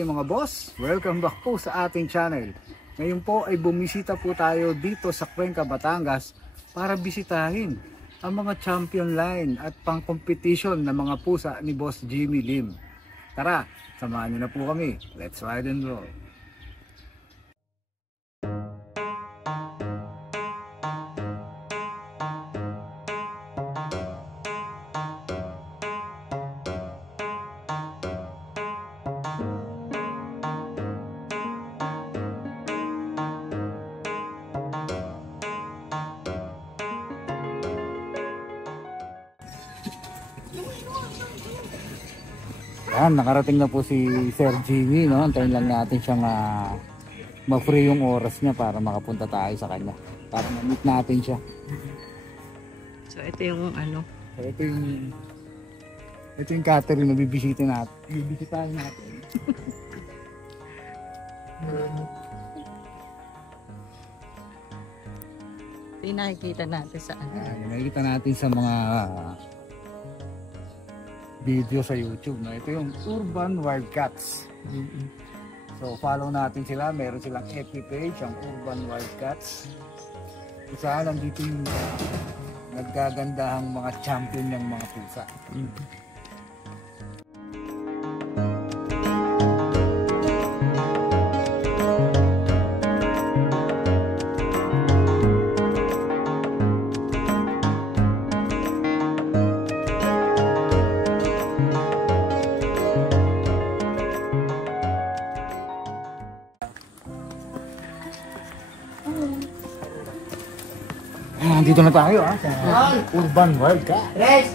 day mga boss! Welcome back po sa ating channel. Ngayon po ay bumisita po tayo dito sa Cuenca, Batangas para bisitahin ang mga champion line at pang-competition na mga pusa ni Boss Jimmy Lim. Tara, samahan niyo na po kami. Let's ride and roll! Yan, nakarating na po si Sir Jimmy, no? Antayin lang natin siyang ma-free yung oras niya para makapunta tayo sa kanya. Para ma-meet natin siya. So ito yung ano. So, ito yung Catherine na bibisitahin natin. Bibisitahin natin. Ito yung nakikita natin sa ano. Nakikita natin sa mga video sa YouTube, no? Ito yung Urban Wildcats. So follow natin sila, meron silang FB page, ang Urban Wildcats. Kung saan nandito yung naggagandahang mga champion ng mga pusa. Dito na tayo sa Urban Wildcats.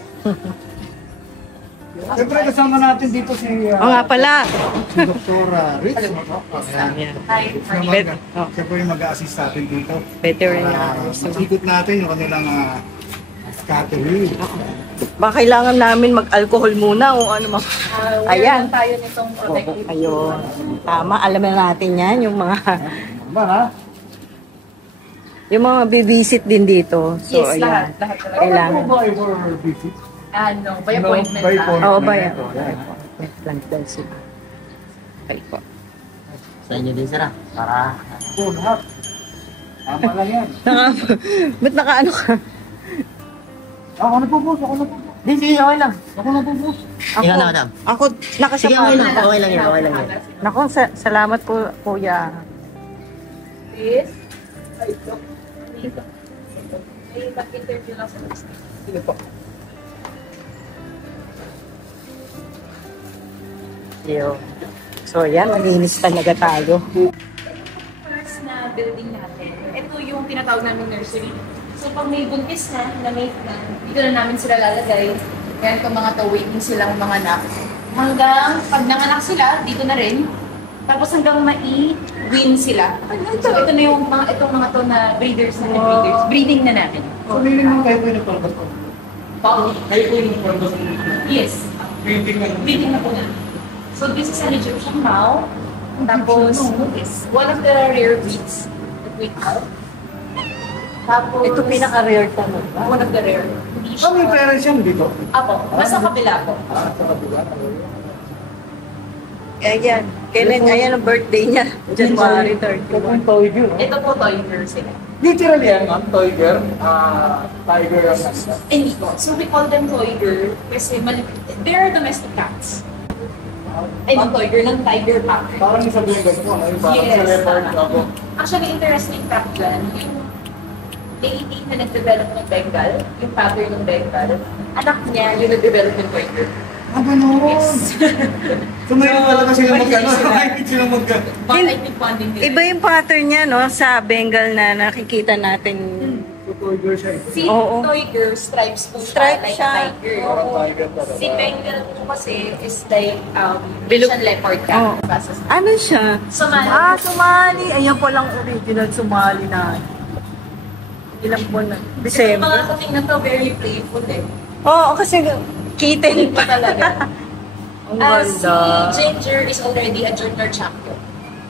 Siyempre kasama natin dito si nga pala. si Dr. Rich. Siya po yung mag-a-assist sa atin dito. Ikot natin yung kanilang category. Baka kailangan namin mag-alcohol muna o ano mga. Ayan. Tayo nitong protective. Ayun. Tama, alam na natin yan. Yung mga yung mga bibisit din dito. So, yes, ayan. lahat. Kailangan. Ano, by appointment by lang. Oo, by appointment. Lang daw sila. Okay po. Sa inyo din sila, para... Lahat. Tama lang yan. Ba't nakaano ka? Ako na po, boss. Hindi, okay lang. Ako na po, boss. Ikaw na, madam. Ako, Sige, nakasama okay na. lang. Okay lang yan. Naku, salamat po, kuya. Please. May mag-interview lang sa next. Sige po. So, ayan, malinis talaga tayo. First na building natin, ito yung tinatawag namin nursery. So, pag may buntis na may dito na namin sila lalagay. Kaya kung mga waiting silang mga anak. Hanggang pag nanganak sila, dito na rin. Tapos hanggang mai-win sila. So, ito na yung itong mga to na breeders na breeders. Breeding na natin. So, niling mo kayo po yung nagpalabas ko? Kayo po yung nagpalabas ko? Yes. Breeding na po na. So, this is an Egyptian Mau. Tapos, is one of the rare breeds that we have. Tapos, Ito pinaka-rare talaga. one of the rare. May parents yan dito? Apo, nasa kabila po. Sa kabila. Ayan. Kailan, ayan ang birthday niya. January 30. Ito po yung Tiger. Ito po, Tiger sila. Literally yan, ma'am, Tiger. Tiger ang nasa. Hindi po. So, we call them Tiger kasi they're domestic cats. Ay, ng Tiger, ng Tiger pack. Parang isa Bengal po. Parang Yes, sa leopard tama. ako. Actually, interesting fact dyan, yung lady na nag-develop ng Bengal, yung pattern ng Bengal, anak niya yung nag-develop ng Tiger. Ganun. Yes. So, mayroon talaga sila magkano. sila. Kahit sila magkano. But I think bonding nila. Iba yung pattern niya, no? Sa Bengal na nakikita natin. Tiger siya. Si Oo. Tiger, stripes po Stripe like siya. tiger. Parang tiger talaga. Si Bengal po kasi is like Bilog- Asian leopard cat. Oo. Basta sa- Ano siya? Somali. Somali. Ayan po lang original Somali na. Ilang buwan na. Yung December. mga kuting na to, very playful eh. Oo, kasi kitten Ito talaga. Ang Si ganda. Ginger is already a junior champion.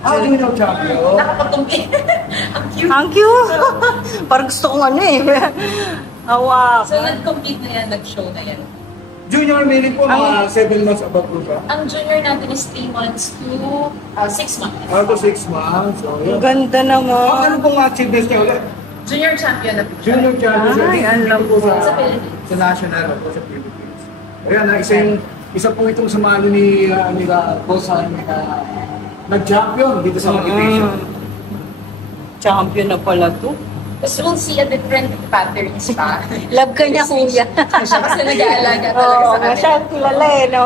Hindi na champion. Nakapagtumpi. Ang cute. Ang cute. Parang gusto kong ano eh. Hawak. So, nag-compete na yan, nag-show na yan. Junior meaning po, mga 7 months above po siya. Ang junior natin is 3 months to 6 months. Out to 6 months. So, Ang yun. ganda Ano naman. pong achievements niya ulit? Junior champion na po. Junior championship. Ay, alam po ko. Sa Philippines. sa national po sa Philippines. Ayan, isa po itong sumali ni Boss Jaime na nag-champion dito sa motivation. Champion na pala to. Tapos we'll see a different patterns pa. Love ka niya, kuya. Siya kasi nag-aalaga talaga Oo, sa nga amin. siya ang kilala eh, no?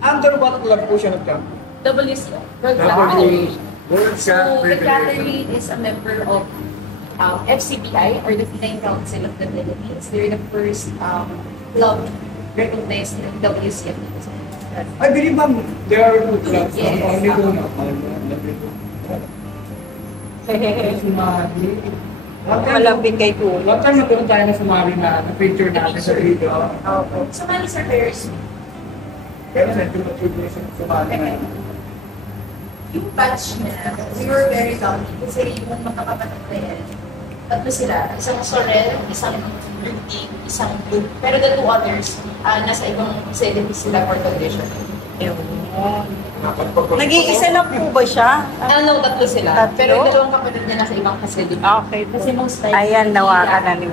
Under what club po siya nag-champion? WCF, World Club Federation. World So, Cup the Federation. gallery is a member of FCPI, or the Philippine Council of the Philippines. They're the first club recognized in WCF. I believe ma'am, there are 2 clubs. Yes. Only 2 na. Sumali. Malapit kay kuya. What time nagkaroon tayo na sumali na na-picture natin sa video? Sumali sa Bears. Pero sa sumali na. Yung batch na, we were very lucky kasi yung makakapatid na yan, tatlo sila. Isang Sorel, isang Lutig, isang Blue. Pero the 2 others, nasa ibang facilities sila for condition. Nag-iisa lang po ba siya? No, tatlo sila. Tatlo? Pero yung dalawang kapatid niya nasa ibang facility. Okay. Kasi most likely, Ayan, nawakan na niyo.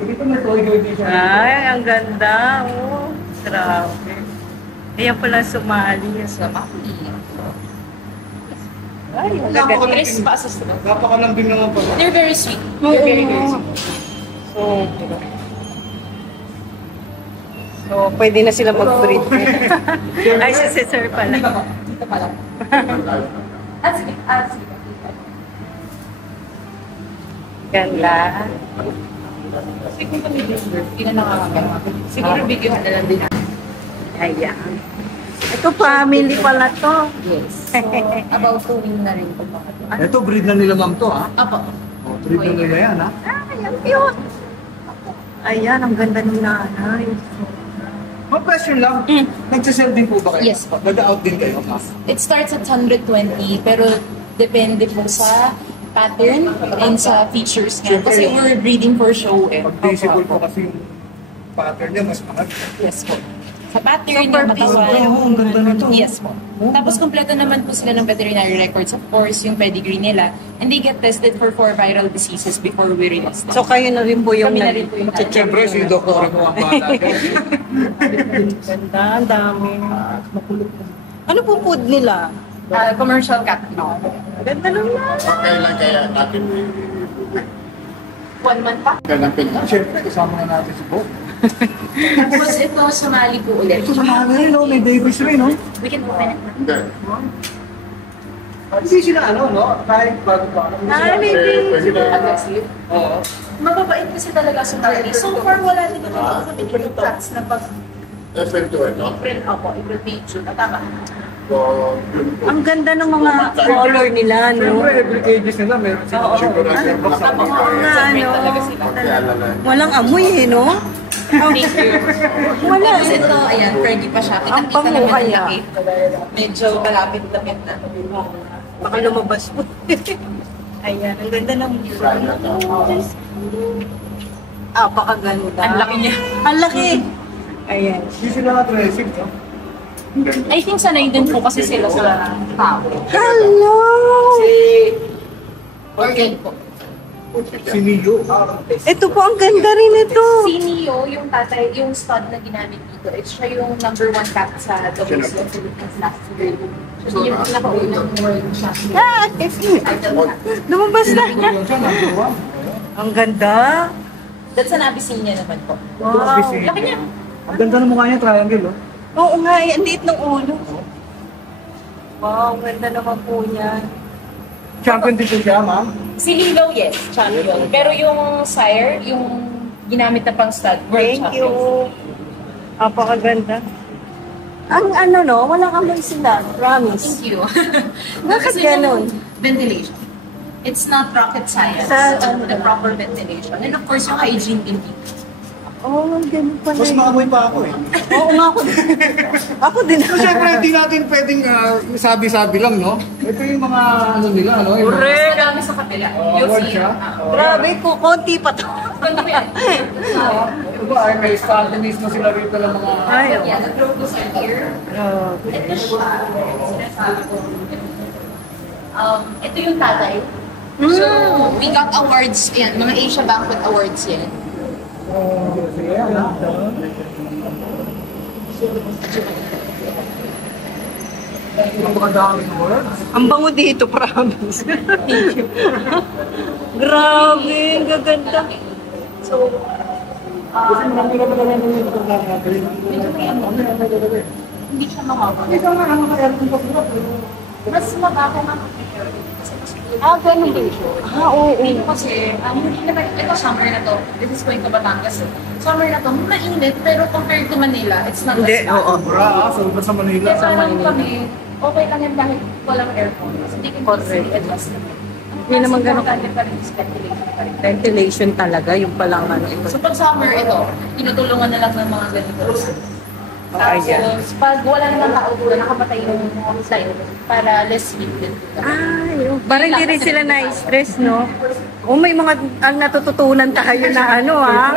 Dito na to, hindi siya. Ay, ang ganda. Oh, grabe. Ayan pala sumali. Sama. Ay, ang ganda. Tres pa sa sila. Napakalambing naman pala. They're very sweet. They're very, very sweet. So, pwede na sila mag-breed. Ay, si Sir pala. Dito pala. Sige. Ganda. Kasi kung kami hindi na nakakagawa. Siguro bigyan na lang din. Ayan. Ito, family pala to. Yes. So, about 2 weeks na rin po. Ito, breed na nila ma'am to ha? Apo. Oh, breed na nila yan ha? Ay, ang cute. Ayan, ang ganda ng nanay. One question lang, nagsasell din po ba kayo? Yes po. Nag-out din kayo ma'am? It starts at 120, pero depende po sa pattern and sa features niya. Kasi we're breeding for show eh. Pag visible po kasi yung pattern niya, mas mahal. Yes po. Sa pattern Super niya, matawan. Ang ganda nito. Yes po. Tapos kompleto naman po sila ng veterinary records. Of course, yung pedigree nila. And they get tested for 4 viral diseases before we release them. So, kayo na rin po yung Kami na rin po yung Siyempre, si Dr. mo ang bata. Ganda, ang dami. Ano po food nila? Commercial cat. Ganda naman. Kailan kaya natin 1 month pa. kailan pinta? Siyempre, kasama na natin si Bo. Tapos ito, sumali po ulit. Ito sa mga rin, no? May Davis rin, no? We can open it. Hindi. Hindi sila ano, no? Kahit bago pa. Ay, may Pwede ba? Aggressive. Oo. Mababait kasi talaga sumali. So far, wala din naman kami yung cats na pag April to eh, no? April, April, May, June. Tama. So, yun po. Ang ganda ng mga color nila, no? Siyempre, every ages nila, meron sila. Siguro natin Oo nga, ano? Talaga sila. Walang amoy, eh, no? Thank you. Wala, Tapos eh. ito, ayan, Fergie pa siya. Ang Kita-kita bango naman kaya. yung laki. Medyo malapit-lapit na. Baka lumabas po. Ayan, ang ganda ng pakaganda. Ang laki niya. Ang laki. Ayan. Hindi sila aggressive, no? I think sanay din po kasi sila sa tao. Hello! Organ po. Si Mio. Ito po, ang ganda rin ito. Si Neo, yung tatay, yung stud na ginamit dito, siya yung #1 cat sa WCF Philippines last year. Siya yung pinakaunang world champion. Ah, lumabas na. Yan siya, number 1. Ang ganda. That's an Abyssinia naman po. Wow. Laki niya. Ang ganda ng mukha niya, triangle, oh. Oo nga, eh, ang liit ng ulo. Wow, ang ganda naman po niya. Champion din po siya, ma'am. Si Lilo, yes, champion. Pero yung sire, yung ginamit na pang stud, world Thank champion. you. Apakaganda. Ang ano no, walang amoy sila. Promise. Thank you. Bakit Kasi ganun? yung ventilation. It's not rocket science. Sa- The proper ventilation. And of course, yung hygiene din dito. Oh, ganun pala. Mas maamoy pa ako, eh. Oo nga ako. Ako din. So, syempre, hindi natin pwedeng sabi-sabi lang, no? Ito yung mga, ano nila, no? Yung mga- Mas madami sa kapila. Oh, You'll award see. siya? Ah, Oh. Grabe ko, konti pa to. Diba, ay may stand mismo sila rito ng mga... Ay, Yeah, the logos are here. Ito siya. Sinasabi ko. Ito yung tatay. So, we got awards yan. Mga Asia Banquet Awards yan. Ang mga daming words. ang bango dito, promise. Grabe, ang gaganda. So, Kasi marami na pala naman yung pagkakagaling. medyo may ano, hindi siya mababa. Ito nga, ano kaya itong pagkakagaling? Mas mabaho nga kasi mas Ganun din. Oo. Dito kasi, hindi naman, ito summer na to. This is going to Batangas. Summer na to, mainit, pero compared to Manila, it's not Hindi, as bad. oo. Sobra sa Manila. Kaya parang kami, okay lang yan kahit walang aircon. Kasi hindi can easily adjust naman. Hindi naman ganun. Ang pa rin is ventilation pa rin. Ventilation talaga, yung palang ano ito. So pag summer ito, tinutulungan na lang ng mga ganito. ayan. Tapos, pag wala namang tao doon, nakapatay yung slide para less heat din. Parang hindi rin sila na-stress, no? O may mga ang natututunan tayo na ano, ha?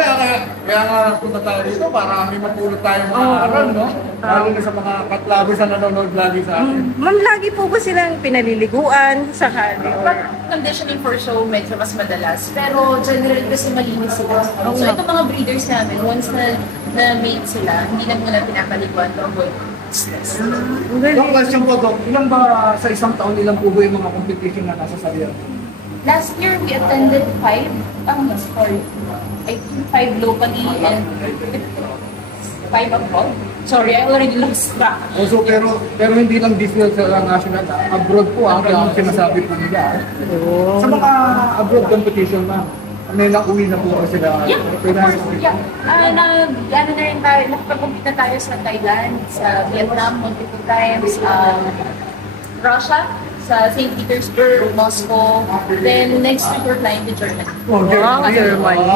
Kaya nga punta tayo dito para may mapulot tayong mga aral, no? Lalo na sa mga katlabis na nanonood lagi sa akin. Ma'am, lagi po ba silang pinaliliguan sa kali? Pag conditioning for show, medyo mas madalas. Pero generally kasi malinis sila. So itong mga breeders namin, once na mate sila, hindi na muna pinapaliguan to avoid stress. Yung question po, Doc, ilan ba sa isang taon ilang po ba yung mga competition na nasa Sarian? Last year, we attended 5, mas 4. I think 5 locally and 5 abroad. Sorry, I already lost track. Also, pero hindi lang this year sa national, abroad po ang sinasabi po nila. Sa mga abroad competition na, nilang uwi na po sila. Yeah, of course. Yeah. Ano na rin tayo, nakapag-compete na tayo sa Thailand, sa Vietnam, multiple times, Russia, sa St. Petersburg, Moscow. Then next week we're flying to Germany. Oh, Wow, Germany.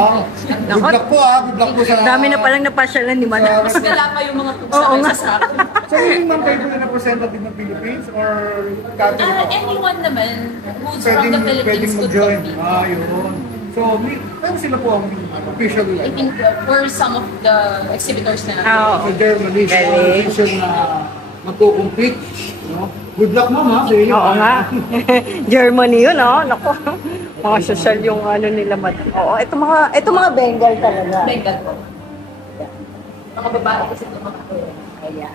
Good luck po good luck po sa... Dami na palang napasyalan ni Madam. Mas wala pa yung mga tugsa Oo nga. sa akin. So, hindi man kayo na representative ng Philippines or Catholic? Anyone naman who's from the Pwedeng Philippines could mag-join. compete. Yun. So, pero sila po ang official I think for some of the exhibitors na sa Germany, Galing. official na magkukumpit. No? Good luck, ma'am, ha? Sa inyo. Oo nga. Germany yun, oh. Naku. Mga social yung ano nila. Oo, ito mga Bengal talaga. Bengal po. Mga babae kasi ito mga Ayan.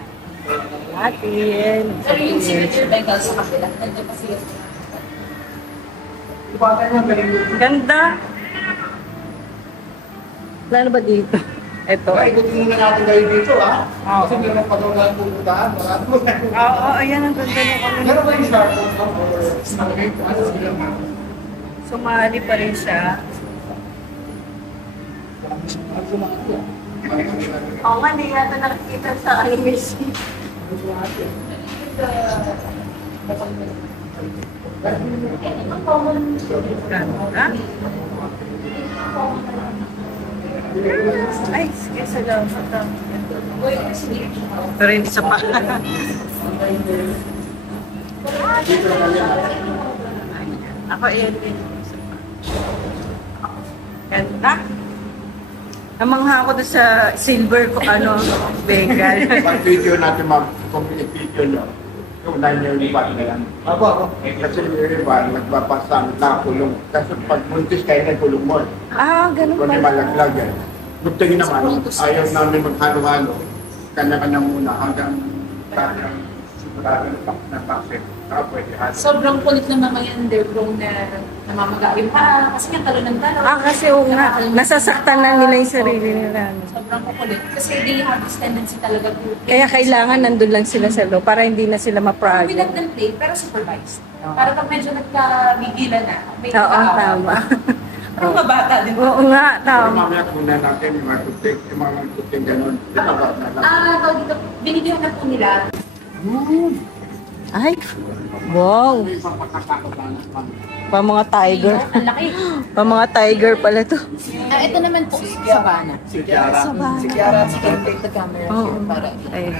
Natin. Pero yung signature Bengal sa kapila, nandiyan kasi yun. Ibatan niya, galing. Ganda. Lalo ba dito? Ito. Ikutin muna natin kayo dito, ha? Kasi meron pa daw lang pupuntahan. Oo, ayan ang ganda ng ano. Meron ba yung shark? Okay, ano sila? Sumali pa rin siya. Oo nga, hindi yata nakikita sa animation. Ganda. Ay, kesa lang. Ito rin isa pa. Ako Edwin. Ganda. Namangha ako doon sa silver ko, Bengal. Pag-video natin, complete video nyo. Yung 9-year ribbon na yan. Ako. Kasi yung ribbon, nagpapasang na kulong. Kasi pag buntis kayo na kulong mo. Ganun Kung pala. malaglag yan. Gusto nyo naman, ayaw namin maghalo-halo. Kanya-kanya muna hanggang talagang sigurado na vaccine. Saka pwede halo. Sobrang kulit ng mga yan, they're prone na namamaga yung paa. Kasi yung talo ng talo. Kasi nga, nasasaktan na nila yung sarili nila. Sobrang kukulit. Kasi they have this tendency talaga to... Kaya kailangan nandun lang sila sa loob para hindi na sila We ma-project. let them play, pero supervised. Para pag medyo nagkabigilan na, may Oo, nag-aaway. tama. Pero mga bata din. Oo nga, Pero tama. mamaya kunan natin yung mga kutik, yung mga kutik gano'n. Dinaba na lang. Tawag dito, binigyan na po nila. Ay, wow. Pa mga tiger. Ang laki. Pa mga tiger pala to. Ito naman po, Savannah. Si Kiara. Si Kiara, si can take the camera Oo. here para... Ayun.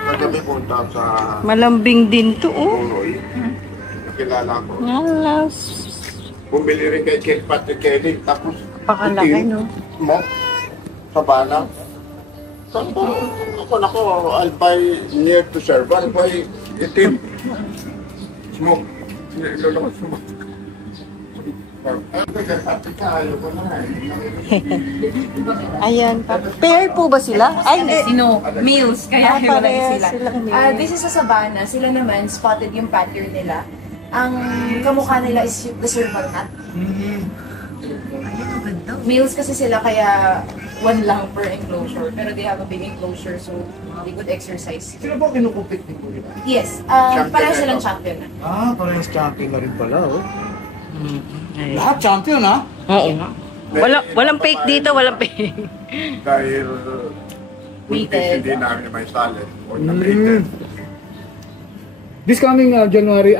Kagabi punta sa Malambing din to, oh. Punoy. Nakilala ko. Alas. Bumili rin kay Patrick Kelly. Tapos Pakalaki, no? Mo? Sabana? Saan ba? Ako, I'll buy near to serve. I'll buy itim. Smoke. Lolo ko smoke. Ayaw ko na Ayan. Pair po ba sila? Ay, Sino? Males, kaya Ah, hiwalay parehas sila. silang male. This is sa Savannah. Sila naman, spotted yung pattern nila. Ang kamukha nila is the serval cat. Males kasi sila kaya one lang per enclosure. Pero they have a big enclosure so they could exercise. Sino ba kinukupit ni Kuya? Yes, Champion para na silang ito. champion na. Parehas champion na rin pala, oh. Lahat champion, ha? oo nga. Walang fake dito, walang fake. Dahil buntis Rated. hindi namin may salad. O rated. This coming January,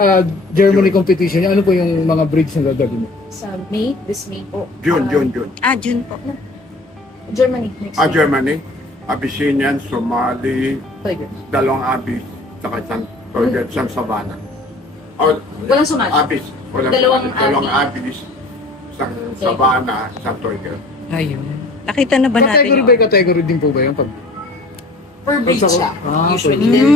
Germany competition, ano po yung mga breeds na dadali mo? Sa May, this May po. June. Ah, June po. Germany, next May. Germany, Abyssinian, Somali, Tiger. dalawang Abyss, saka San Savannah. O, Walang Somali. Abyss. Dalawang Dalawang Abyss, isang Savannah, isang Tiger. Ayun. Nakita na ba natin Category yun? by category din po ba yung pag... Per breed Sa- siya, Ah, usually. per Then,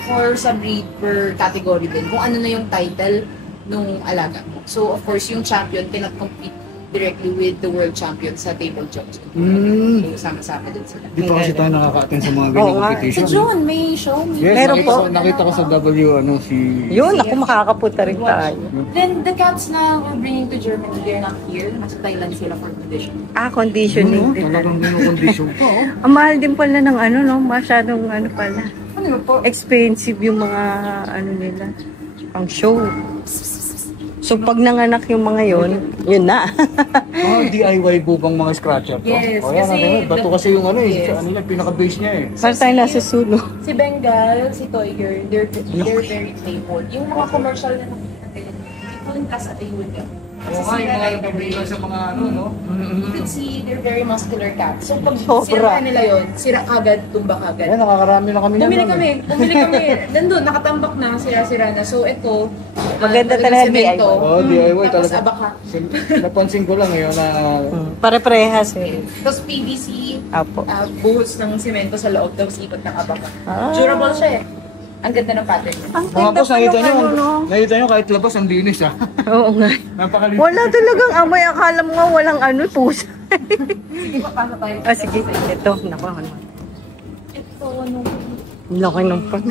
for sa breed, per category din. Kung ano na yung title nung alaga mo. So, of course, yung champion cannot compete directly with the world champion sa table judge. Mm. So, sama-sama din sila. Di pa kasi tayo nakaka-attend sa mga Oo ganyan nga. Sa competition. June, may show. Yes, Meron nakita, po. nakita ko sa W, si... Yun, ako makakapunta rin tayo. Then, the cats na we're bringing to Germany, they're not here. Nasa Thailand sila for conditioning. Ah, conditioning din. Talagang condition to, oh. Ang mahal din pala ng ano, no? Masyadong ano pala. Ano po? Expensive yung mga ano nila. Pang show. So, pag nanganak yung mga yun na. DIY po bang mga scratcher to? Yes, Oh, yan, kasi ano, bato kasi yung ano Yes. ano yung pinaka-base niya eh. Parang tayo nasa sulo. Si Bengal, si Tiger, they're very playful. Yung mga commercial na nakikita nila, ito yung class at ayun ka. Oo nga, yung mga nagpapagay sa mga ano, no? You can see they're very muscular cats. So pag Sobra. sira nila yun, sira agad, tumbak agad. Ayan, nakakarami na kami Bumili nun, eh. kami. Nandun, nakatambak na, sira-sira na. So ito, Maganda talaga semento. DIY. Oo, DIY Tapos talaga. abaka. Napansin ko lang ngayon na... Pare-parehas eh. Tapos PVC, Apo. buhos ng semento sa loob, tapos ikot ng abaka. Ah. Durable siya eh. Ang ganda ng pattern niya. Ang Mga ganda boss, pa nakita nung nyo, ano, no? nakita nyo kahit labas ang linis, ha? Oo nga. Napakalinis. Wala talagang amoy. Akala mo nga walang ano, pusa. Sige, papasa tayo. Ah, sige. Ito, naku, ano. Ito, ano. Laki ng pan.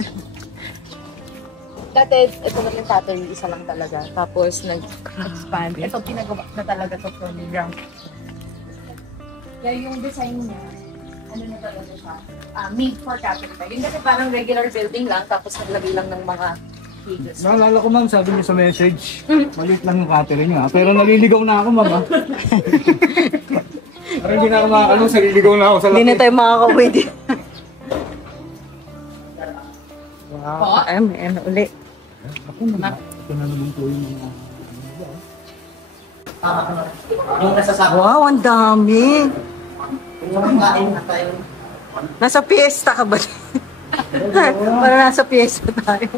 Dati, ito lang yung pattern, isa lang talaga. Tapos, nag-expand. Ito, pinagawa na talaga to from the ground. Kaya yung design niya, ano na talaga siya, made for carpenter. Yung kasi parang regular building lang, tapos naglagay lang ng mga cages. Naalala ko, ma'am, sabi niyo sa message, maliit lang yung catering niyo, ha? Pero naliligaw na ako, ma'am, ha? Parang hindi na ako makakalong, naliligaw na ako sa Hindi laki. na tayo makakauwi din. Po? Ay, may ano uli. Ako naman, ito na naman po yung mga... Yung nasasako. Wow, ang dami. Yung kain na tayo. Nasa fiesta ka ba? Parang nasa fiesta tayo.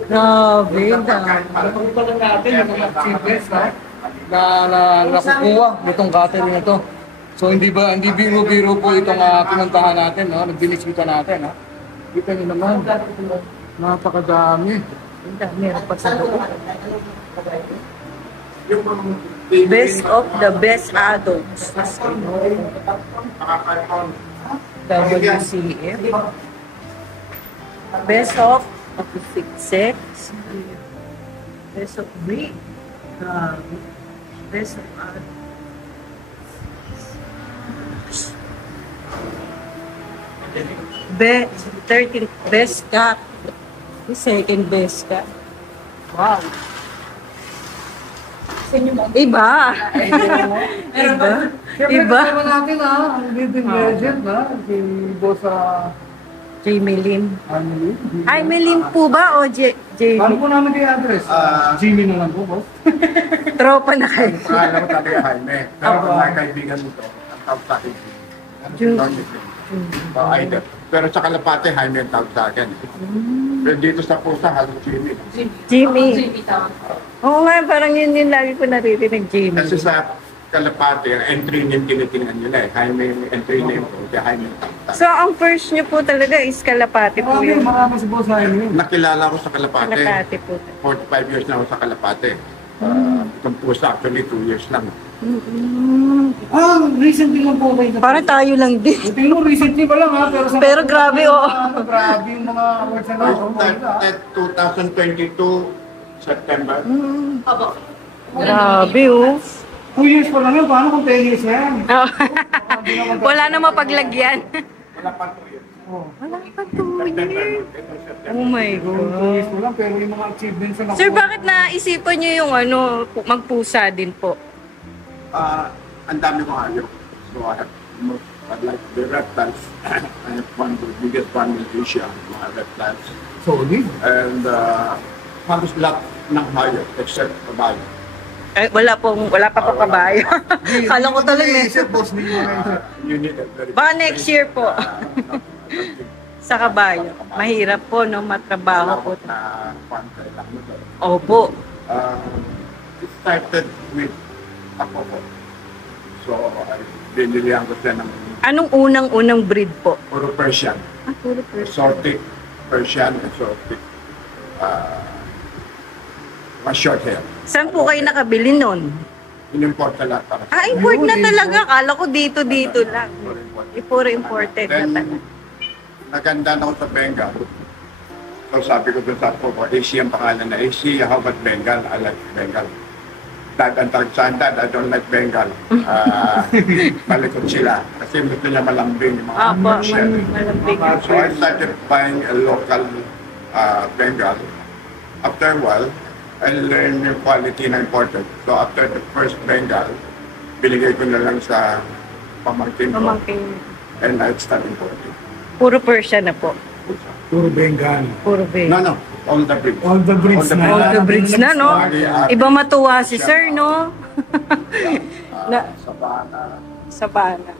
Grabe, ang dami. Nakikita lang natin yung mga achievements, na nakukuha itong catering na to. So hindi biro-biro po itong pinuntahan natin, no? Nagbinisita natin, ha? Kita niyo naman, napakadami. Ang dami, meron pa sa loob. Yung mga Best of the best adults. WCF. Best of sex. Best of breed. Best of adults. Best 13th best cat. The second best cat. Wow. Iba. Iba. Iba. Siyempre, natin, ha? Ang living legend, ha? Si Boss, Jamie Lynn. ano Ay, Melin po ba o Jamie? Paano po namin kayo address? Jimmy na lang po, boss. Tropa na kayo. pangalan ko talaga Jaime. Pero kung mga kaibigan mo to, ang tawag sa akin. Either. Pero sa Kalapate, Jaime ang tawag sa akin. Pero dito sa Pusa, halos Jimmy. Jimmy. Jimmy tawag. Oo nga, parang yun yung lagi ko naririnig, Jamie. Kasi sa Kalapati, ang entry name tinitingnan nila eh. Jaime entry name ko, kaya Jaime Tangtang. So, ang first nyo po talaga is Kalapati po Marami, yun. marami si Boss Jaime yun. Nakilala ko sa Kalapate. Kalapati po. 45 years na ako sa Kalapate. Itong pusa actually 2 years lang. Recently lang po kayo. Parang tayo lang din. Tingnan mo, recently pa lang ha. Pero grabe, oo. Grabe yung mga awards na That 2022 September. Opo. Grabe, oh. 2 years pa lang yun. Paano kung 10 years yan? Wala na mapaglagyan. Wala pa 2 years. Wala pa to. September. Ito September. Oh my 2 years God. pa lang, pero yung mga achievements na Sir, bakit naisipan nyo yung magpusa din po? Ang dami kong hayop. So I have like the reptiles. I have one of the biggest one in Asia, mga reptiles. Solid. And halos lahat ng hayop except kabayo. Wala pa po kabayo. Kala ko talaga. Sir, boss, hindi mo na You need a very Baka next year po. Sa kabayo. Mahirap po, no? Matrabaho po. na pantay lang mo doon. Opo. It started with ako po. So, binilihan ko siya ng Anong unang breed po? puro Persian. Puro Persian. Exotic Persian, exotic. Mga short hair. Saan po kayo nakabili nun? In-import na lahat para Import na talaga. Kala ko dito lang. Puro imported na Then, talaga. naganda na ako sa Bengal. So sabi ko dun sa po, AC ang pangalan na AC, how about Bengal? I like Bengal. Dad, ang tawag saan, Dad, I don't like Bengal. Malikot sila. Kasi gusto niya malambing yung mga Persian. Malambing. So I started buying a local Bengal. After a while, I learned yung quality na imported. So after the first Bengal, binigay ko na lang sa pamangkin ko. Pamangkin. And I started importing. Puro Persian na po. Puro Bengal. Puro Bengal. No, all the breeds. All the breeds na. All the breeds na, no? Iba matuwa si Sir, no? Sabana.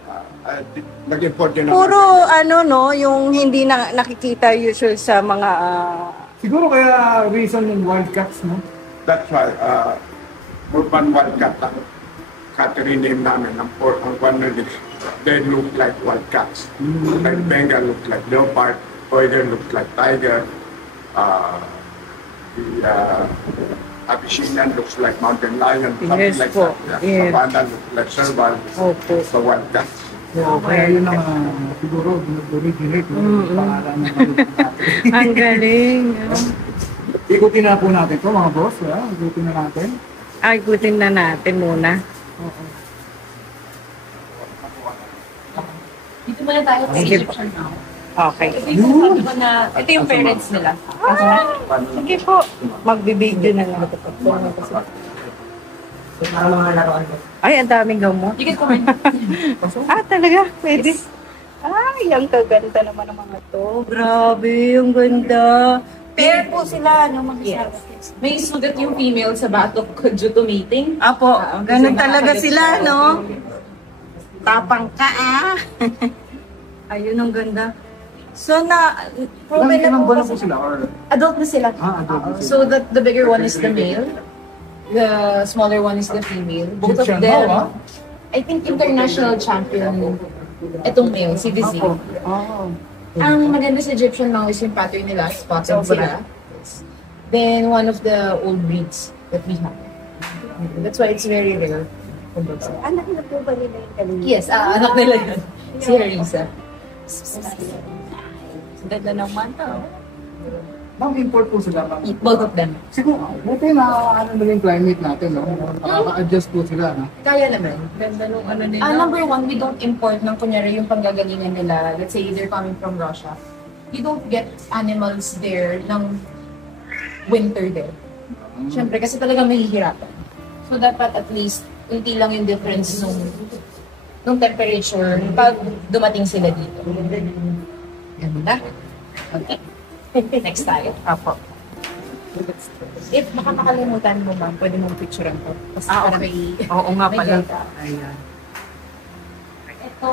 Nag-import yun. Puro yung hindi nakikita usual sa mga Siguro kaya reason yung Wildcats, no? That's why, Urban Wildcat lang. Catherine name namin, ang one of these, they look like wildcats. Like Bengal looks like leopard, Poider looks like tiger, the Abyssinian looks like mountain lion, something Yes like po. that. Yes. Savannah looks like serval, Opo. so wildcats. So, kaya yun ang siguro nag-originate yung pangalan ng natin. Ang galing. Ikutin na po natin ito mga boss. Ikutin na natin. Ikutin na natin muna. Dito muna tayo sa Sige Egyptian now. Okay. Ito yung sabi ko na, ito yung parents nila. Sige po. Magbibigyo na lang. Ay, ang daming gamot. You can comment. Talaga? Pwede? Ay, ang kaganda naman ng mga to. Grabe, ang ganda. Pair po sila, mga Yes. May sugat yung female sa batok due to mating. Apo, ganun So, talaga nakakagat sila, siya. no? Tapang ka, Ayun, ang ganda. So, proven na Ilang po buwan na kasi. po sila? Or, Adult na sila. adult na sila. So the bigger one is the male. The smaller one is the female. Both of Egyptian them, daw, I think international champion itong male, si Vizi. Ang maganda sa Egyptian long is yung pattern nila, spotted sila. Then one of the old breeds that we have. That's why it's very rare. Anak na po ba nila yung kanina? Yes, anak nila yun. Si Harissa. Ganda naman to. ma'am, import po sila. Ma'am. Both of them. Siguro, buti na ano na yung climate natin, no? Nakaka-adjust po sila, no? Kaya naman. Ganda nung ano nila. Number one, we don't import ng kunyari yung panggagalingan nila. Let's say they're coming from Russia. You don't get animals there ng winter there. Siyempre, kasi talaga mahihirapan. So, dapat at least, unti lang yung difference nung temperature pag dumating sila dito. Ganda. Okay. Next tayo. Apo. If makakalimutan mo, ma'am, pwede mong picturean ko. Kasi Okay. Oo nga may pala. data. Ayan. Ito,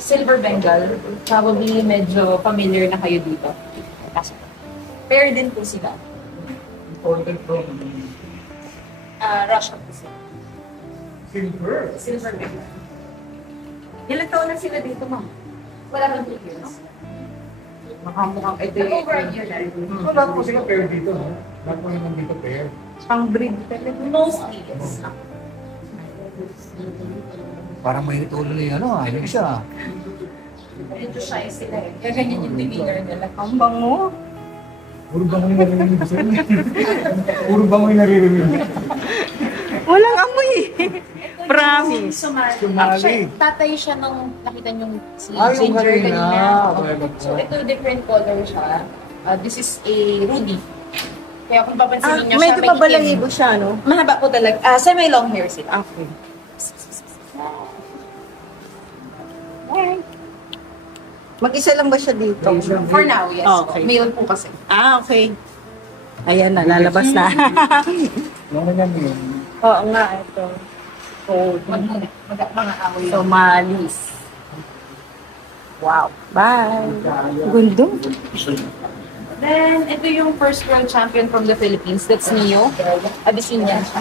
Silver Bengal. Probably medyo familiar na kayo dito. Pair din po sila. Imported po. Russia po sila. Silver medal. Ilang taon na sila dito, ma'am? Wala bang 2 years? Makamukhang ito Over a year na. So, lahat po sila pair dito, no? Lahat po naman dito pair. pang breed talaga. Mostly, yes. Parang may ulo na yung yung isa. Medyo shy sila eh. Kaya ganyan yung demeanor nila. Ang bango. Puro bango yung naririnig ko sa'yo. Puro bango yung naririnig. Walang amoy. Promise. Sumali. Sumali. Actually, tatay siya nung nakita niyong si Yung Ginger kanina. kanina. So, ito different color siya. This is a Rudy. Kaya kung papansinin niyo siya, Medyo mabalahibo siya, no? Mahaba po talaga. Semi-long hair sila. Okay. Mag-isa lang ba siya dito? For now, yes. Okay. Male po kasi. Okay. Ayan na, lalabas na. Ano yan yun? Oo nga, ito. Mga away. Somalis. Wow. Bye. Gundo. Then, ito yung first world champion from the Philippines. That's Neo. Abyssinian siya.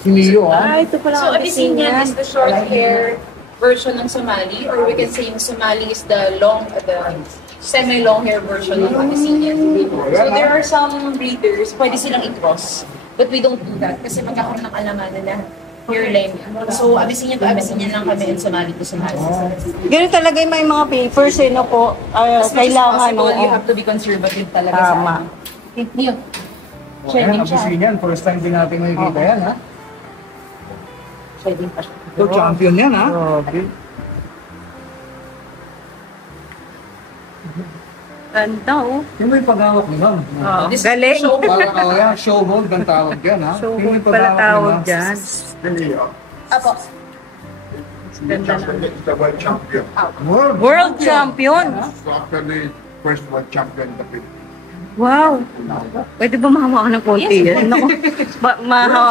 Si Neo, Ah, ito pala So, ang Abyssinian is the short hair version ng Somali, or we can say yung Somali is the semi-long hair version ng Abyssinian. So, there are some breeders, pwede silang i-cross. But we don't do that kasi magkakaroon ng alamanan na hairline. So, Abyssinian to Abyssinian lang kami and Somali to Somali. Ganun talaga yung may mga papers, no po. As much as Kailangan, no? possible, you have to be conservative talaga Tama. sa Neo. Ayan, ang Abyssinian. First time din natin makikita yan, ha? Shedding pa siya. Ito, champion yan, ha? Okay. Ganda, oh. Yung may paghawak ni Ma'am. Oo. This is Galing. show. Parang yan, showhold ang tawag yan, ha? So, Yung may pala paghawak ni tawag Ma'am. dyan. The Neo. Apo. The champion is the world champion. World champion. So after the first world champion, the Philippines. Wow. Pwede ba mahawa ng konti yan? Naku.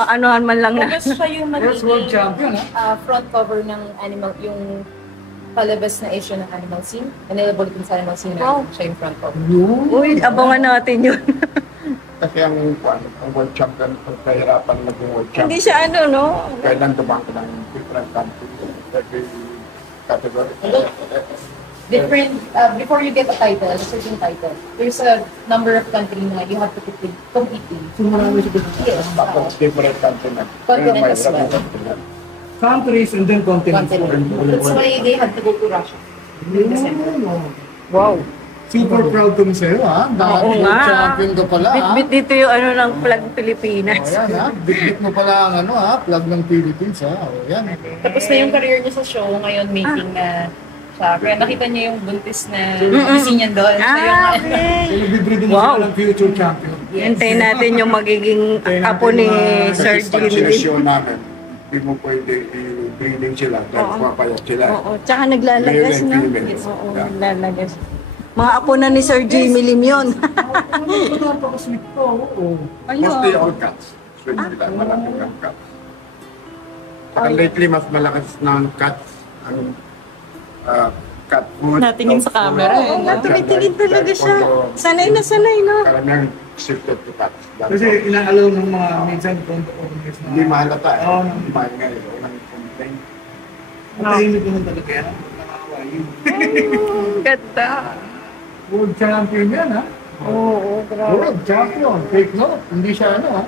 Anuhan man lang na. Tapos siya yung First world magiging champion, ha? front cover ng animal, yung palabas na issue ng Animal Scene. Manila Bulletin sa Animal Scene, Wow. siya yung front cover. Uy, abangan natin yun. Kasi ang world champion, pagkahirapan maging world Hindi champion. siya ano, no? Kailan tumangko ng different countries, every category. Different, before you get a title, a certain title, there's a number of countries na you have to compete in. So, marami siya. Yes. Tapos different continent. Continent Kaya as mahirap well. yung continent. Countries and then continents. That's why they had to go to Russia. In December. Wow. Super proud kami sa'yo, ha? Oo nga. Champion ka pala, ha? Bit-bit dito yung ano ng flag Pilipinas. O, yan, ha? Bit-bit mo pala ang ano, ha? Flag ng Philippines, ha? O, yan. Tapos na yung career niya sa show, ngayon making na siya. Kaya nakita niya yung buntis na Abyssinian doon. So, Ah, yung, okay. So, nagbibride mo Wow. siya ng future champion. Hintayin natin yung magiging apo ni Sir Kasi pag Jimmy. sinesyon namin, hindi mo pwede i-breeding sila dahil Oo. papayat sila. Oo, tsaka naglalagas, Male and no? female. Oo, Yeah. naglalagas. Mga apo na ni Sir Jimmy Lim yun. Napaka-sweet ko, oo. Mostly all cats. Sweet sila, malaking ang cats. Saka lately, mas malakas na ang cats. Ang cat food. Natingin sa dog food. camera, Oo nga, tumitingin talaga siya. Sanay na sanay, no? Karamihan shifted to cats. Kasi inaalaw ng mga minsan owners na Hindi mahalata eh. Oo. Hindi maingay. Walang complaint. ang tahimik naman talaga yan. Nakakawa yun. Ganda. World champion yan, ha? Oo, grabe. World champion. Take note. Hindi siya ano, ha?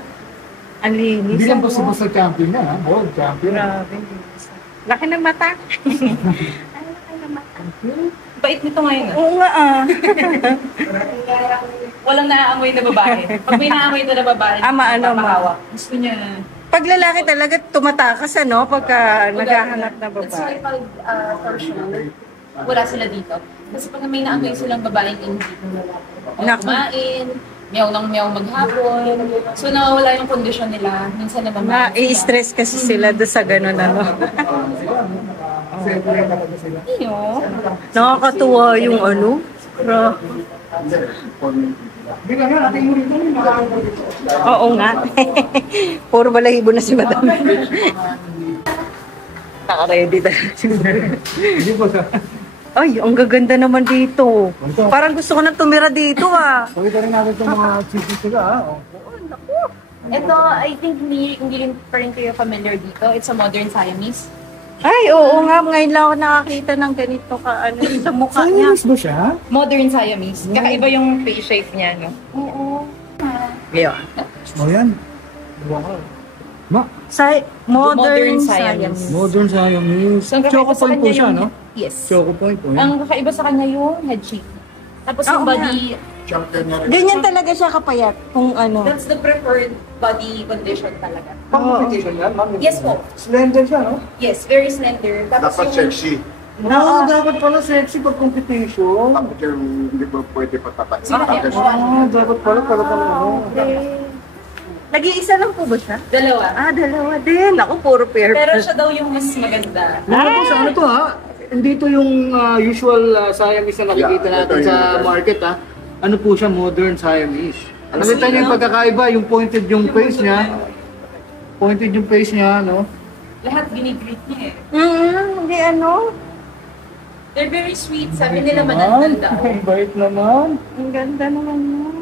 Ang linis. Hindi lang ano? basta-basta champion yan, ha? World champion. Grabe. Laki ng mata. bait nito ngayon. Oo nga, ah. Walang naaamoy na babae. Pag may naamoy na babae, Ano, papahawak. Gusto niya. Pag lalaki talaga tumatakas, ano? Pagka naghahanap na That's why babae. pag for sure, wala sila dito. Kasi pag may naamoy silang babaeng hindi, Naku. kumain, meow ng meow maghapon. So nawawala yung kondisyon nila. Minsan naman Ma-i-stress kasi sila doon sa ganun, ano. Separate talaga sila. Nakakatuwa yung ano. Hindi ka nga, ating mo rito. Nakakawa dito. Oo nga. Puro balahibo na si Madam. Naka-ready talaga. Hindi po sa... Ay, ang gaganda naman dito. Parang gusto ko nang tumira dito, ah. Pakita rin natin itong mga chisis sila, ha? O. Ito, I think hindi rin pa rin kayo familiar dito. It's a modern Siamese. Ay, oo nga. Ngayon lang ako nakakita ng ganito ka, ano, sa mukha niya. Siamese ba siya? Modern Siamese. Kakaiba yung face shape niya, no? Oo. Yeah. O yan. Wow. Modern Modern Siamese. Modern Siamese. So, ang kakaiba Choco sa point po kanya siya, yung- no? Yes. Choco point po. Ang kakaiba sa kanya yung head shape. Tapos yung Oo nga. body, Champion na rin. Ganyan talaga siya kapayat. Kung ano. that's the preferred body condition talaga. Pang-competition yan, ma'am. Yes po. Slender siya, no? Yes, very slender. Tapos Dapat yung, sexy. Oo, dapat pala sexy pag competition. Dapat yung hindi ba pwede patapad. Dapat pala talagang ano. Nag-iisa lang po ba siya? dalawa. Dalawa din. Ako, puro pair. Pero siya daw yung mas maganda. Mga boss, ano to ha? Hindi to yung usual Siamese na nakikita Yeah, natin ito sa yung- market ha. Ano po siya, modern Siamese. Nakita niyo yung pagkakaiba, yung pointed yung face niya. Pointed yung face niya, no? Lahat ginigreet niya eh. Hindi ano. They're very sweet. Sabi nila manandal daw. Ang bait naman. Ang ganda naman yun.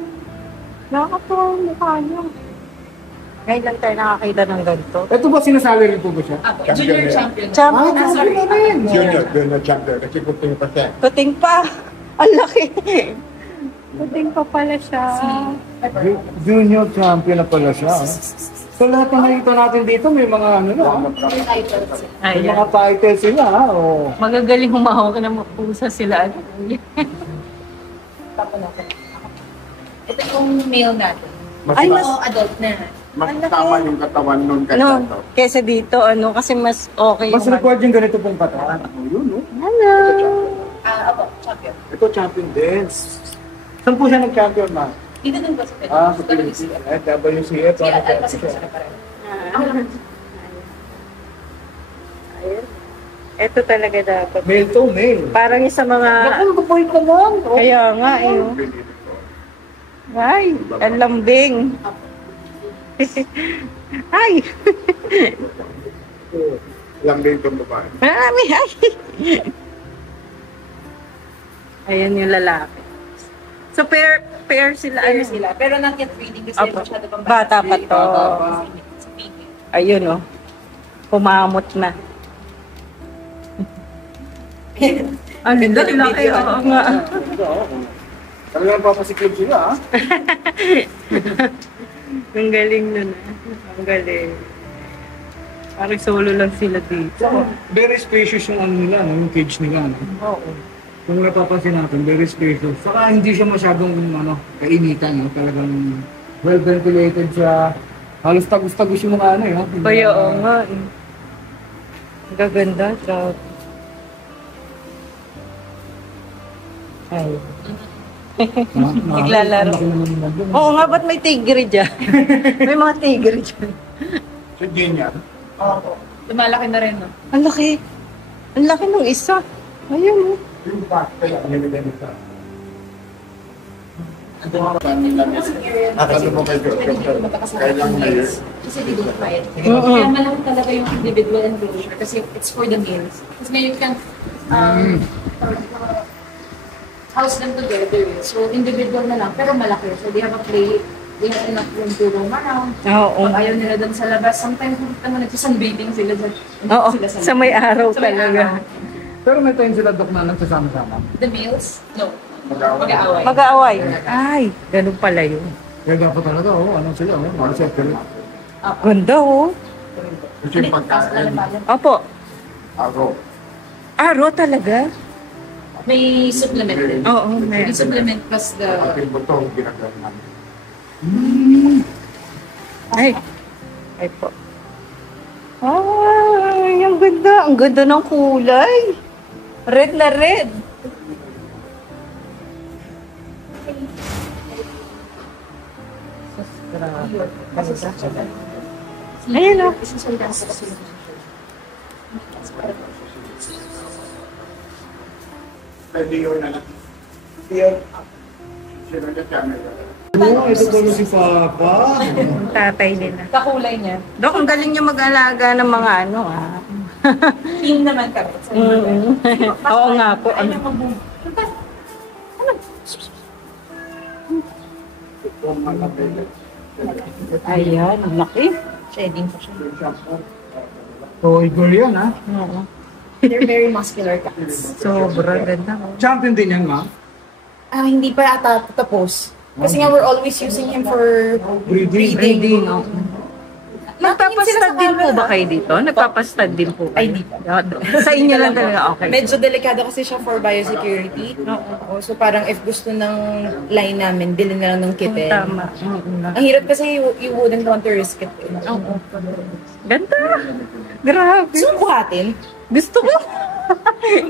Nakakatawa ang mukha niya. Ngayon lang tayo nakakita ng ganito. Ito ba sinasali rin po ba siya? Apo, junior champion. Champion. Ah, sorry. na rin. Junior champion. Kasi kuting pa siya. Kuting pa. Ang laki. Kuting pa pala siya. Junior champion na pala siya. ah. So lahat ng nakita natin dito may mga ano na. ah. May mga titles sila. Oh. Magagaling humahawak na mapusa sila. Tapo natin. Ito yung male natin. Mas, Ay, mas, adult na. mas tama yung katawan nun kaysa No, ito. kesa dito, ano, kasi mas okay Mas yung... required yung ganito pong katawan. Oh, yun, no? Hello! Apo, champion. Ito champion din. Saan po siya nag-champion, ma? Dito din ba sa Ah, sa Pilipinas? Pilipinas. WCF. Sige, ano, kasi siya. sila pareho. Ayun. Ito talaga dapat. Male to male. Parang yung sa mga... Naku, kapoy ka man. Oh. Kaya nga, eh. oh. Ay, ang lambing. Ay! Lambing itong babae. Marami, ay! Ayan yung lalaki. So, pair sila. Pair Ano? sila. Pero not yet breeding kasi Apo. masyado pang Bata pa to. Bata pa. Sa female. Ayun, oh. Kumamot na. Ang laki, oo nga. Talagang papasiklib sila, ha? Ang galing nun, ah. Ang galing. Parang solo lang sila dito. Very spacious yung ano nila, no? Yung cage nila, no? Oo. Kung napapansin natin, very spacious. Saka hindi siya masyadong ano, kainitan, no? Talagang well ventilated siya. Halos tagos-tagos yung mga ano, no? Kaya, oo nga, eh. Ang gaganda, grabe. Ay. Naglalaro. Oo nga, ba't may tigre dyan? May mga tigre dyan. Si Genya. Opo. Lumalaki na rin, no? Ang laki. Ang laki ng isa. Ayun, oh. Yung pa, kaya nilagay nito. Ano mo kayo? Kailang na yun. Kasi they don't fight. Kaya malaki talaga yung individual enclosure kasi it's for the males. Kasi ngayon you can house them together. So individual na lang pero malaki. So they have a play. They have enough room to roam around. Oo. Pag ayaw nila doon sa labas, sometimes nakita mo nagsusunbathing sila dyan. Oo, Sila sa may araw Sa may talaga. araw. Pero may time sila, Dok, na nagsasama-sama. The males? No. Mag-away. Mag-aaway. Mag-aaway. Ay, ganun pala yun. Kaya dapat talaga, oh, ano sila, oh, mga separate. Ganda, oh. Kasi yung pagkain, Opo. ako, Aro talaga? May supplement din. Oo, may. May supplement plus the... ating butong ginagawa namin. Ay. Ay po. Ay, ang ganda. Ang ganda ng kulay. Red na red. Ayan, oh. Isusundan ko kasi. Pwede yun na lang. Yun. Sino niya channel? Oh, ito pala si Papa. Ang tatay nila. Kakulay niya. Dok, ang galing niya mag-alaga ng mga ano, ah. Team naman kami. Oo nga po. Ayaw mag-boom. Kung malapit. Ayan, ang laki. Shedding po siya. Tiger yan, ha? Oo. They're very muscular cats. Sobrang ganda. Champion din yan, ma'am. Hindi pa ata tapos. Kasi nga we're always using him for Breeding. breeding. Nagpapastad din po ba kayo dito? Nagpapastad din po kayo? Ay, di po. Sa inyo lang talaga, okay. Medyo delikado kasi siya for biosecurity. So parang if gusto ng line namin, bilhin na lang ng kitten. Tama. Ang hirap kasi you wouldn't want to risk it. Oo. Ganda. Grabe. So, buhatin. Gusto ko.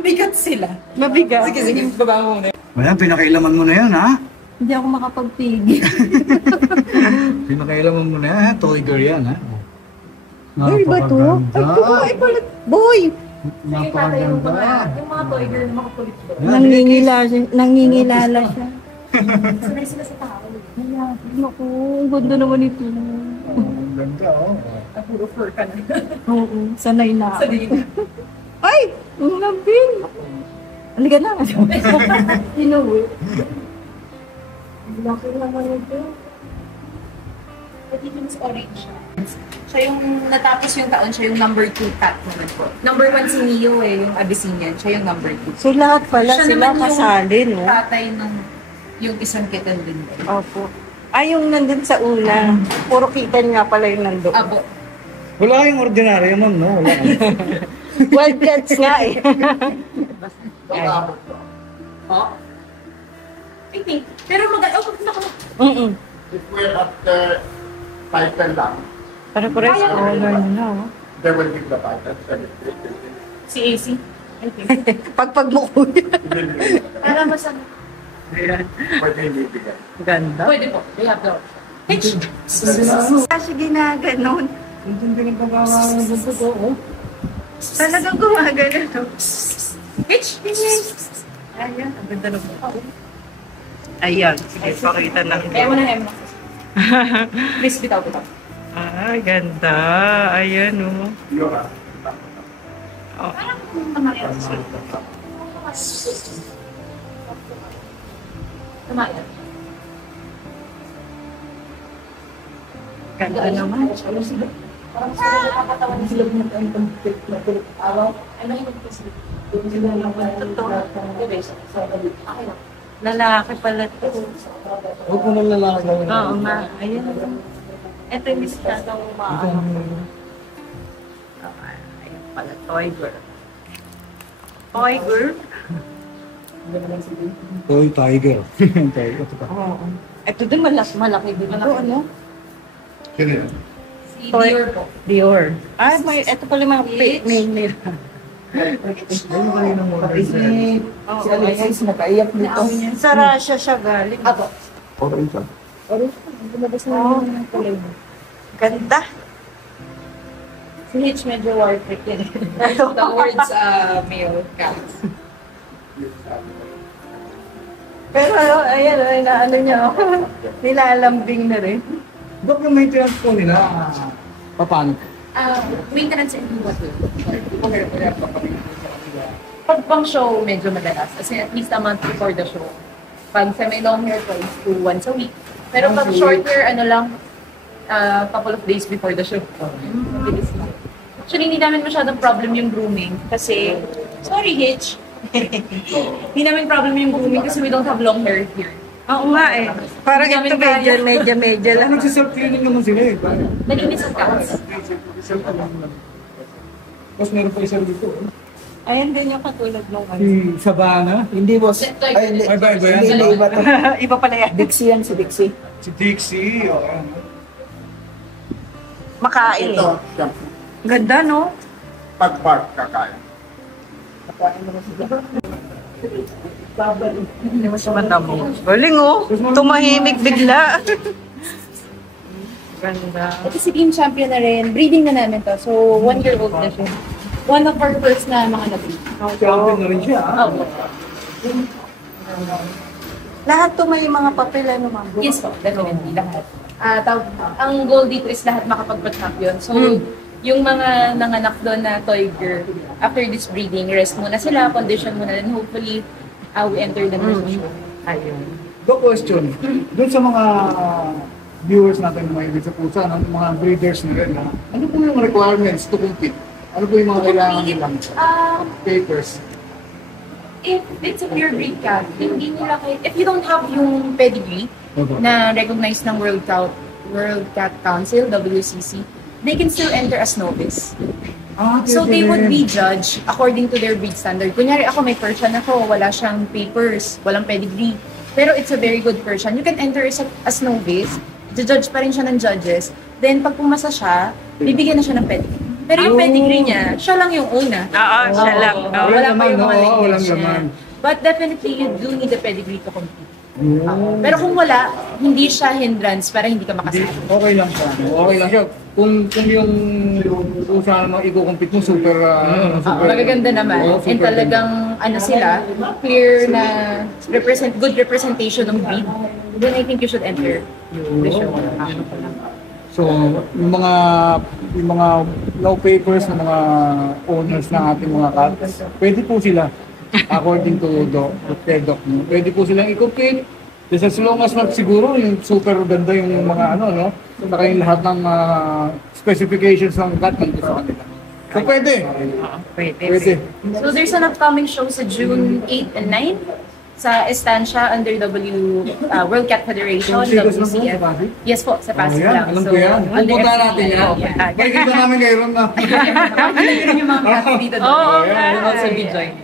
Bigat sila. Mabigat. Sige, baba mo muna. Ayan, pinakailaman mo na yan, ha? Hindi ako makapagpigil. Pinakailaman mo na yan, ha? Tiger yan, ha? Boy ba to? Ay, pala. Boy! Napakaganda. Yung mga toy girl na makakulit doon. Nangingilala siya. Sanay sila sa tao. Naku, ang ganda naman ito. Ang ganda, oh. Puro fur ka na. Oo, sanay na ako. Sabihin. Ay! Ang lambing! Halika na. Inuwi. Laki naman ito. Pwede yung orange siya. Siya yung natapos yung taon, siya yung number 2 cat naman po. Number 1 si Mio yung Abyssinian, siya yung number 2. So lahat pala Siya sila naman yung kasali, no? Tatay ng yung isang kitten din. Opo. Ay, yung nandun sa una. Puro kitten nga pala yung nandun. Abo. Wala kayong ordinaryo, ma'am, no? Wala kayong. Wild cats nga eh. Oh? I think. Pero maganda ko. If we're at the title lang, Para-pares color na, oh. they will give the title. Si AC. I think. Pagpag mo kuya. Para mas ano. Pwede hindi bigay. Ganda. Pwede po. They have the Hitch. Sige na, ganon. Hindi pinagpagawa ng gusto ko, oh. Talagang gumagano, no? Hitch. Ayan, ang ganda na po. Ayan, sige, pakita na. Kaya mo na hem. Please bitaw. Ah, ganda. Ayan, oh. Yun, Tama yan. Ganda naman. Parang sila nakakatawan ng silog ng araw. Ay, mahinig kasi. Doon sila lang okay lang. Lalaki pala ito. Huwag mo nang lalaki gawin. Oo nga. Ayan. Ito yung listatong maano. Ayan pala, toy girl. Toy girl? Toy tiger. Tiger, ito pa. Oo. Ito din malaki din ito, ano? Sino yun? Si Toy- Dior po. Dior. Ah, may, ito pala yung mga mail nila. Ayun kanina mo. Si Alexis nakaiyak Sa Russia siya galing. Apo. Okay, sir. Lumabas na yung kulay mo. Ganda. Si Hitch medyo war freak yun. Towards male cats. Pero ayan, ano niya, nilalambing na rin. Dok, yung maintenance po nila, paano? Maintenance and what way? Pag pang show, medyo madalas. Kasi at least a month before the show. Pag sa may long hair, twice to once a week. Pero pag short hair, ano lang, couple of days before the show. Mabilis lang. Actually, hindi namin masyadong problem yung grooming. Kasi, sorry Hitch. Hindi namin problem yung grooming kasi we don't have long hair here. Oo nga eh. Parang Hindi ito namin medya lang. Nagsiself-cleaning naman sila eh. Nalinis ang cats. Tapos meron pa isa dito. Ayan din yung katulad nung ano. Si Sabana. Hindi, boss. Ay, hindi. Ay, ba yan? Hindi, iba to. Iba pala yan. Dixie yan, si Dixie. Si Dixie. Okay. Makain Ito, eh. siya. Ganda no? Pag-bark kakain. Hindi mo siya matamo. Galing oh. Tumahimik bigla. Ganda. Ito si team champion na rin. Breeding na namin to. So, 1-year-old na siya. One of our first na mga nabreed. Champion na rin siya. Oh. Lahat to may mga papel ano ma'am? Yes po, definitely. Lahat. Ang goal dito is lahat makapagpa-champion. So, yung mga nanganak doon na toy girl, after this breeding, rest muna sila, condition muna, and hopefully, we enter the show. Ayun. Go question. Doon sa mga viewers natin na may sa pusa, no? Mga breeders na rin. Ano po yung requirements to compete? Ano po yung mga kailangan nilang papers? If it's a pure breed cat, hindi nila if you don't have yung pedigree na recognized ng World Cat Council, WCC, they can still enter as novice. So they would be judged according to their breed standard. Kunyari ako, may Persian ako, wala siyang papers, walang pedigree. Pero it's a very good Persian. You can enter as novice, judge pa rin siya ng judges. Then pag pumasa siya, bibigyan na siya ng pedigree. Pero yung pedigree niya, siya lang yung una. Oo, siya lang. Wala pa yung mga walang lineage niya. naman. But definitely, you do need a pedigree to compete. Pero kung wala, hindi siya hindrance para hindi ka makasali. Okay lang siya. Okay lang siya. Kung yung saan naman i-compete mo, super... Magaganda naman. And talagang sila, clear na good representation ng breed. Then I think you should enter the show. So, yung mga law papers ng mga owners ng ating mga cats, pwede po sila, according to Doc, pwede po silang i-compete. Just as long as siguro yung super ganda yung mga no? Saka yung lahat ng specifications ng cat nandito sa kanila. So, pwede. Pwede. So there's an upcoming show sa June 8 and 9 sa Estancia under World Cat Federation, WCF. Yes po, sa Pasig lang. Alam ko yan. Pupunta natin yan. Makikita namin kayo ron na. Nakikita yung mga cats dito. Oo, We'll also be joining.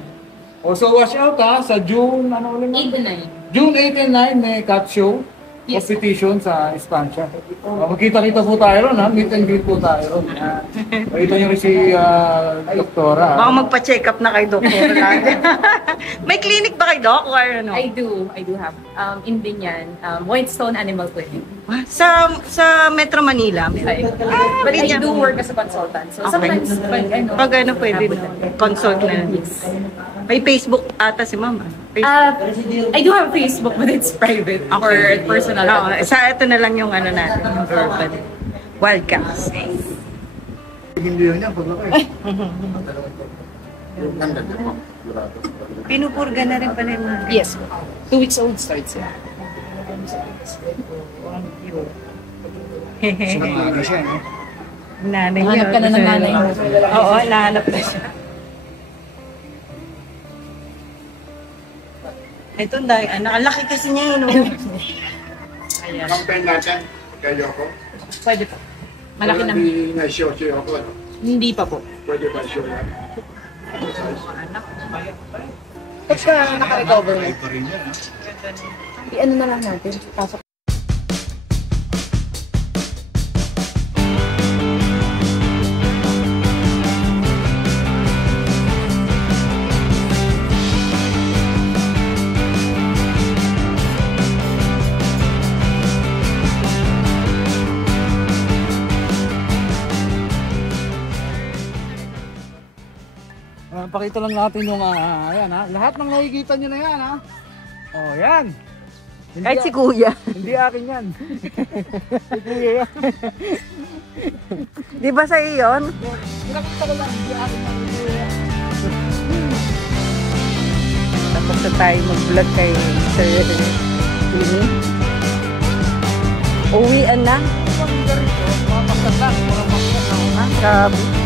So watch out sa June, 8 and 9. June 8 and 9 may cat show. Yes. Competition sa Estancia. Magkita-kita po tayo ron, ha? Meet and greet po tayo ron. Makita niyo rin si Doktora. Baka magpa-check up na kay Doktor lang. May clinic ba kay Doc? Or ano? I do have. In Binyan, Whitestone Animal Clinic. Sa Metro Manila. But I do work as a consultant. So sometimes, Pag ano pwede consult na. May Facebook ata si Mama. I do have Facebook, but it's private or personal. Sa ito na lang yung ano natin, yung urban. Wildcats. Hindi yun yan, paglaki. Ganda din po. Sigurado. Pinupurga na rin pala yung mga. Yes. 2 weeks old starts yan. Sinapaga siya, no? Nanay Hanap ka na ng nanay mo. Oo, nahanap na siya. Ito, ang laki kasi niya, no? Ayan. Campaign natin kay Yoko. Pwede po. Malaki na. Hindi na-show si Yoko. No? Hindi pa po. Pwede ba show yan? Basta naka-recover na. I-ano na lang natin. Pasok. Pakita lang natin yung ayan, ha. Lahat ng nakikita nyo na yan, ha. Oh, yan. Hindi Kahit si Kuya. Hindi akin yan. Si Kuya yan. Di ba sa iyon? Nakita ko lang, hindi akin yan. Si Kuya yan. Tapos na tayo mag-vlog kay Sir Lini. Uwian na. Ang ganito, mga pasal lang, mga pasal lang. Grabe.